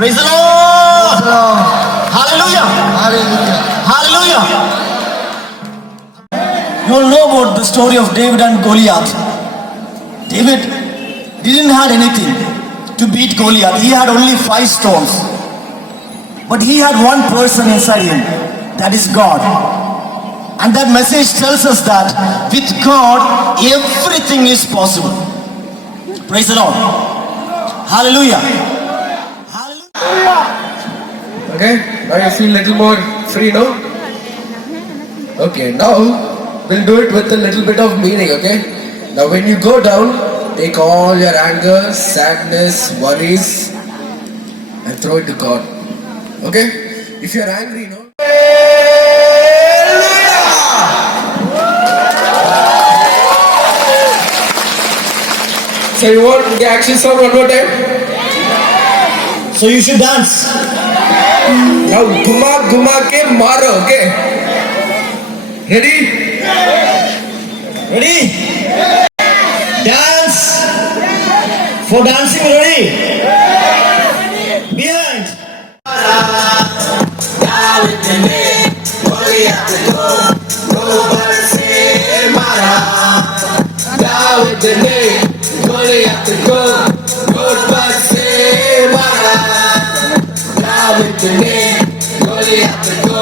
Praise the Lord. Hallelujah. Hallelujah. You all know about the story of David and Goliath. David didn't have anything to beat Goliath. He had only 5 stones. But he had one person inside him. That is God. And that message tells us that with God, everything is possible. Praise the Lord. Hallelujah. Okay, now you feel a little more free, no? Okay, now we'll do it with a little bit of meaning, okay? Now when you go down, take all your anger, sadness, worries and throw it to God. Okay? If you're angry, no? So you want the action song one more time? So you should dance. Now guma ke maro, okay? Ready? Ready? Dance. For dancing, ready? Behind. Down with the knee, Goliath to go but say Mara. Down with the knee, Goliath to go but say Mara. Down with the knee, Goliath to go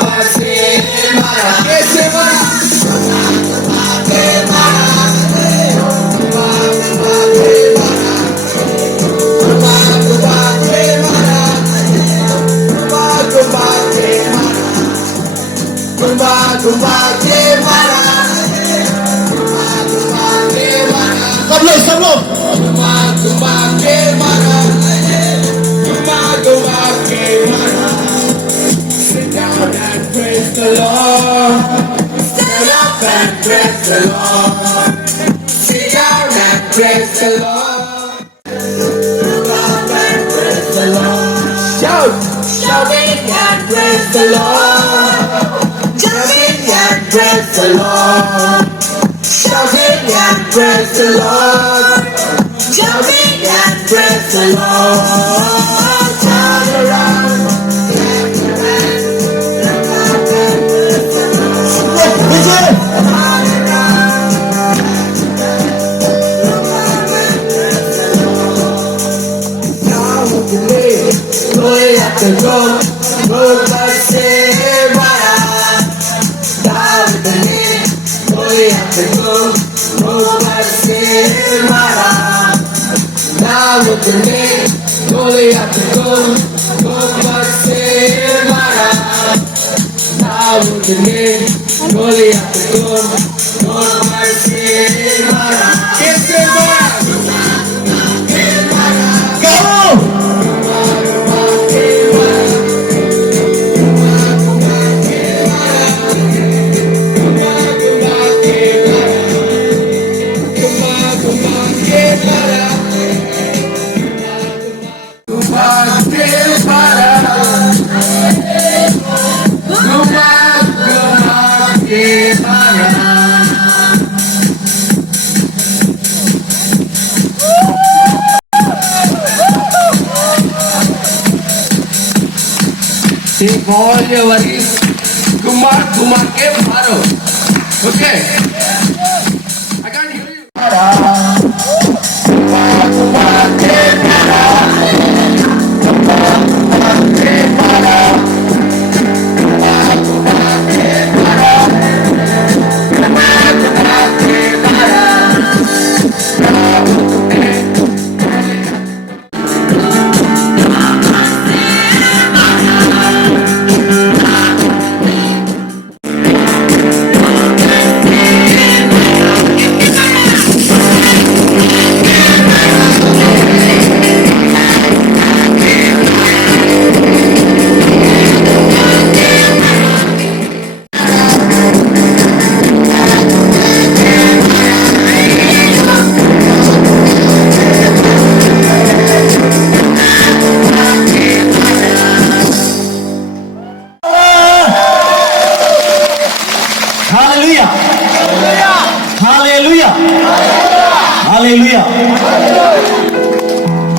but say Mara. Yes, सब लोग sit down and praise the Lord. Stand up and praise the Lord. Sit down and praise the Lord. Stand up and praise the Lord. Shout, shouting and praise the Lord. Jumping and praise the Lord. Shouting and praise the Lord. Jumping and praise the Lord. Turn around. Goliath to go but say Mara. Down with the knee, Goliath to go but say Mara. Down with the knee, Goliath to go but say Mara. Down with the knee, Goliath to go but say Mara. Kiss the Mara. Go! Take all your worries, guma ke maro. Okay? I can't hear you.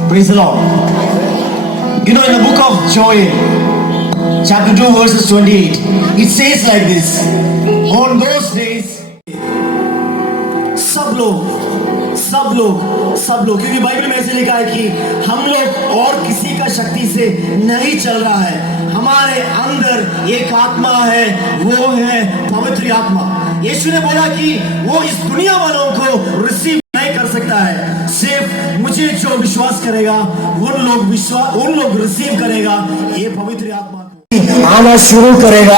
Praise the Lord. You know, in the book of Joel, chapter 2, verses 28, it says like this: on those days, सब लोग, क्योंकि Bible में ऐसे लिखा है कि हम लोग और किसी का शक्ति से नहीं चल रहा है, हमारे अंदर एक आत्मा है, वो है पवित्र आत्मा। यीशु ने बोला कि वो इस दुनिया वालों को रिसीव नहीं कर सकता है, सिर्फ मुझे जो विश्वास करेगा उन लोग रिसीव करेगा ये पवित्र आत्मा आना शुरू करेगा।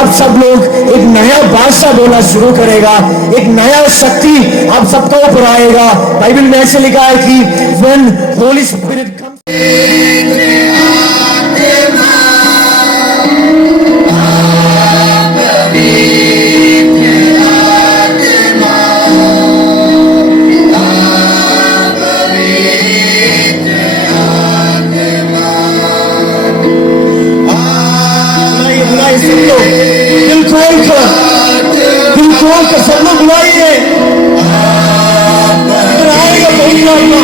आप सब लोग एक नया भाषा बोलना शुरू करेगा, एक नया शक्ति आप सबका ऊपर आएगा। बाइबल में ऐसे लिखा है कि when Holy Spirit comes, सब लोग बुलाइए, आएगा पवित्र आत्मा।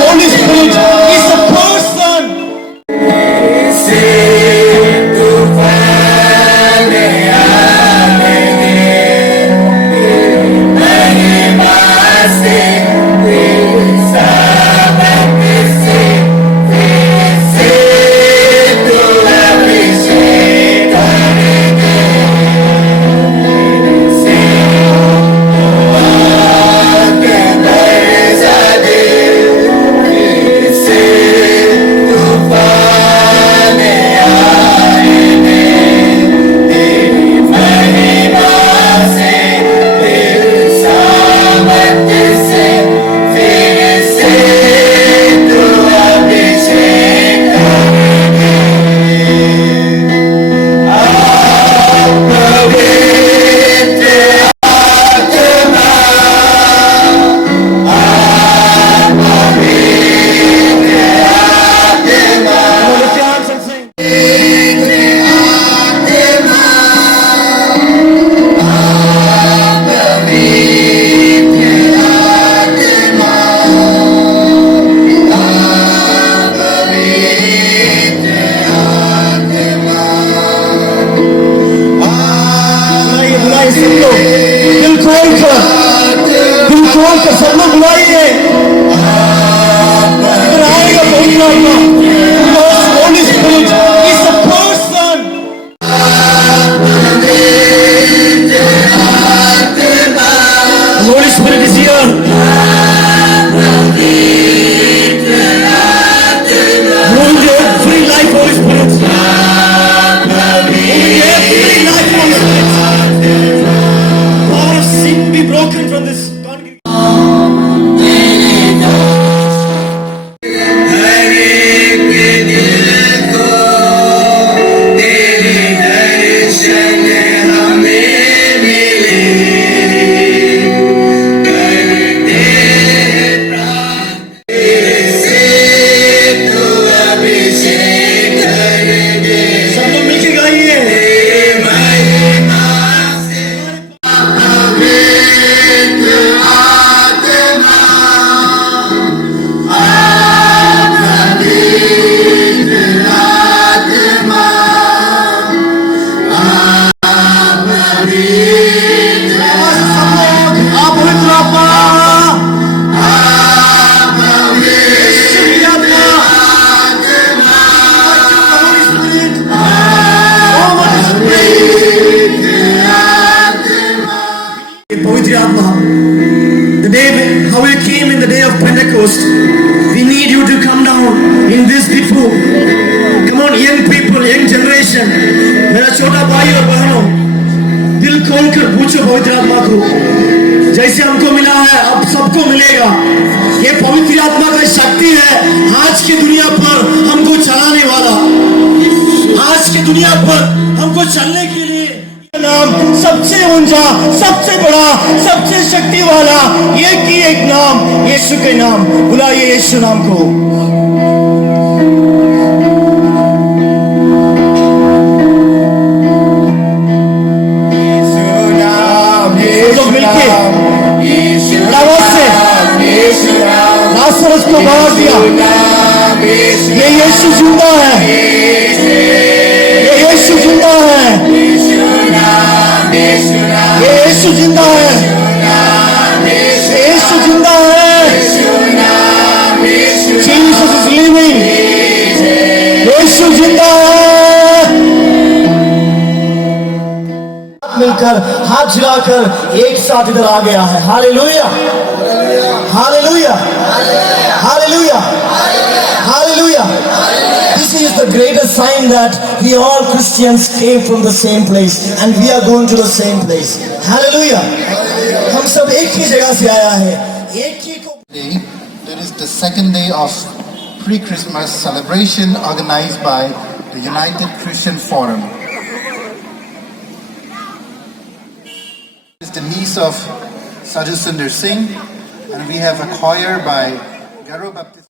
Holy Spirit is a person. सब लोग बुलाइए, आएगा पवित्र आत्मा। Holy Spirit is a person. Holy Spirit is here. Moving every life, Holy Spirit. Moving every life, Holy Spirit. Power of sin be broken from this congregation. The day how you came in the day of Pentecost, we need you to come down in this Diphu. Come on, young people, young generation. मेरा छोटा भाई और बहनों, दिल खोलकर पूछो पवित्र आत्मा को, जैसे हमको मिला है अब सबको मिलेगा। ये पवित्र आत्मा का शक्ति है आज की दुनिया पर हमको चलाने वाला, आज की दुनिया पर हमको चलने के लिए। नाम सबसे ऊंचा, सबसे बड़ा, सबसे शक्ति वाला एक ही एक नाम, यीशु के नाम। बुलाइए यीशु नाम को। सब लोग मिलके आवाज से और उसको बांट दिया। ये यीशु जिंदा है, ये यीशु जिंदा है, ये यीशु जिंदा है, ये यीशु जिंदा है। Jesus is living, यीशु जिंदा है। मिलकर हाथ झुलाकर एक साथ इधर आ गया है। Hallelujah, hallelujah, hallelujah, hallelujah. This is the greatest sign that we all Christians came from the same place and we are going to the same place. Hallelujah. हम सब एक ही जगह से आया है, एक ही को। There is the second day of pre-Christmas celebration organized by the United Christian Forum. It's the niece of Sadhu Sundar Singh, and we have a choir by Garo Baptist.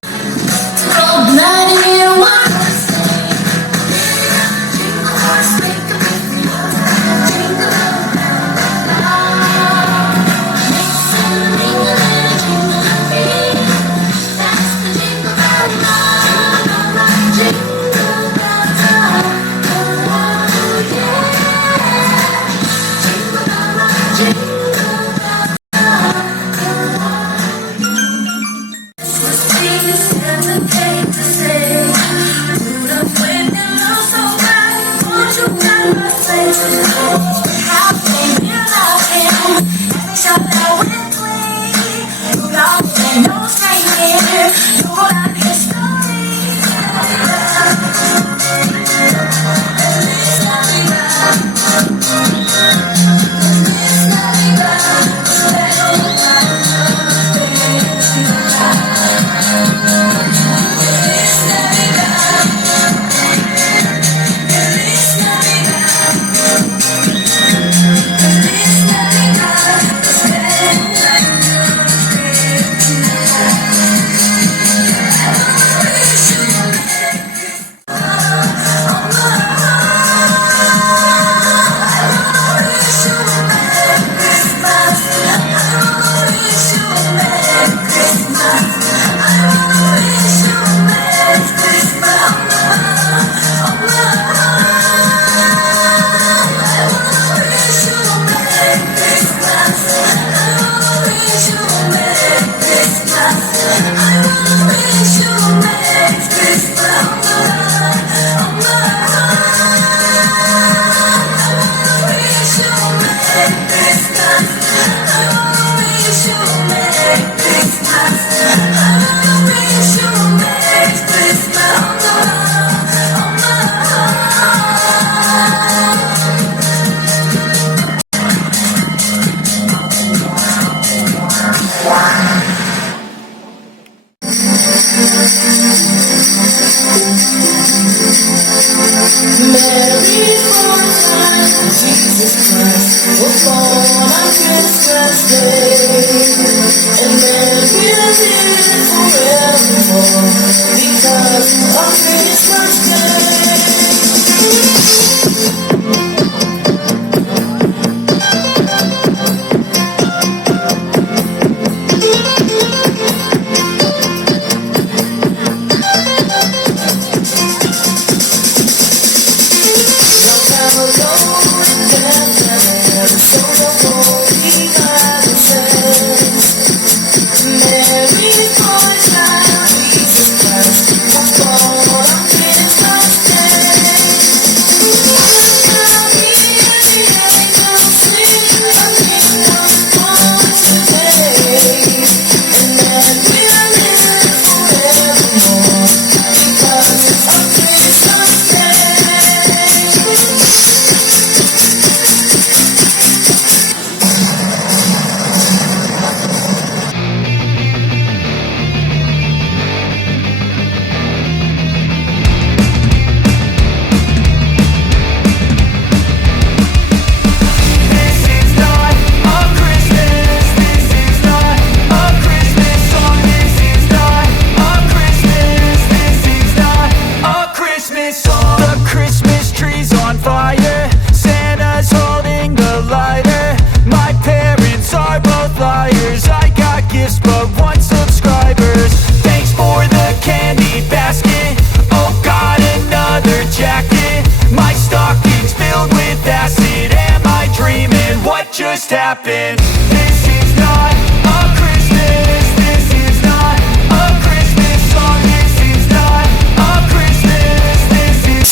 happen. This is not a Christmas. This is not a Christmas song. This is not a Christmas. This is.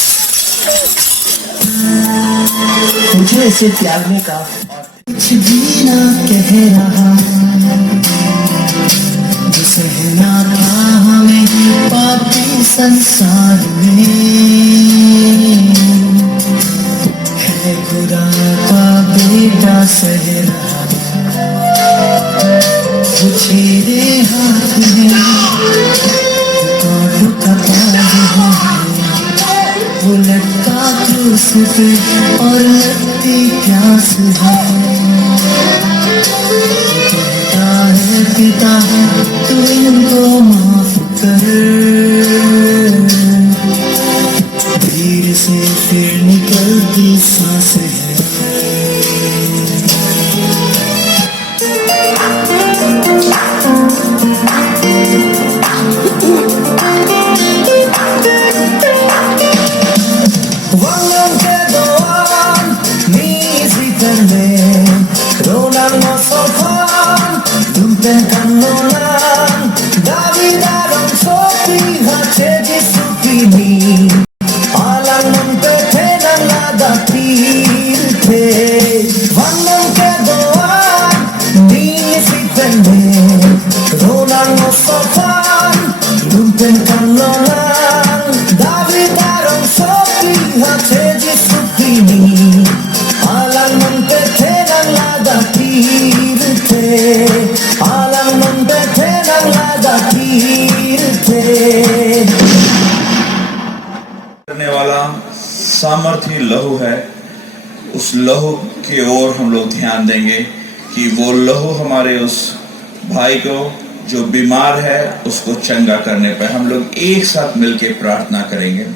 मुझे इसे त्यागने का कुछ भी ना कह रहा, जो सहना था हमें पापी संसार में, है खुदा का बेटा सह रहा, वो तेरे हाथ में कांटों का ताज है, वो लटका क्रूस पे और लगती प्यास है, कहता है पिता तू इनको माफ कर, धीर से फिर निकलती सांस है। करने वाला सामर्थी लहू है, उस लहू की ओर हम लोग ध्यान देंगे कि वो लहू हमारे उस भाई को जो बीमार है उसको चंगा करने पर हम लोग एक साथ मिलकर प्रार्थना करेंगे।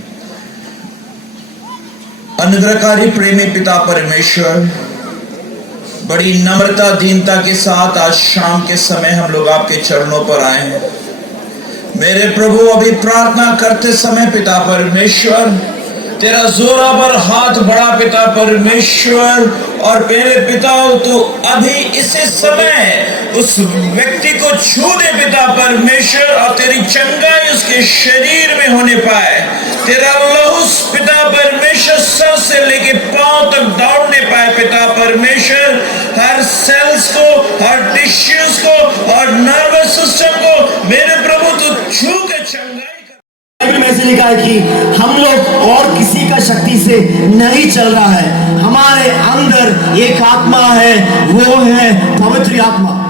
अनुग्रहकारी प्रेमी पिता परमेश्वर, बड़ी नम्रता दीनता के साथ आज शाम के समय हम लोग आपके चरणों पर आए हैं। मेरे प्रभु, अभी प्रार्थना करते समय पिता परमेश्वर तेरा जोरावर हाथ बड़ा पिता परमेश्वर, और मेरे पिता तो अभी इसी समय उस व्यक्ति को छू दे पिता परमेश्वर, और तेरी चंगाई उसके शरीर में होने पाए, तेरा लहू पिता परमेश्वर सर से लेके पांव तक दौड़ने पाए पिता परमेश्वर, हर सेल्स को, हर टिश्यूज को और नर्वस सिस्टम को मेरे प्रभु तू छू के चंगाई। बाइबल में ऐसे लिखा है कि हम लोग और किसी का शक्ति से नहीं चल रहा है, हमारे अंदर एक आत्मा है, वो है पवित्र आत्मा।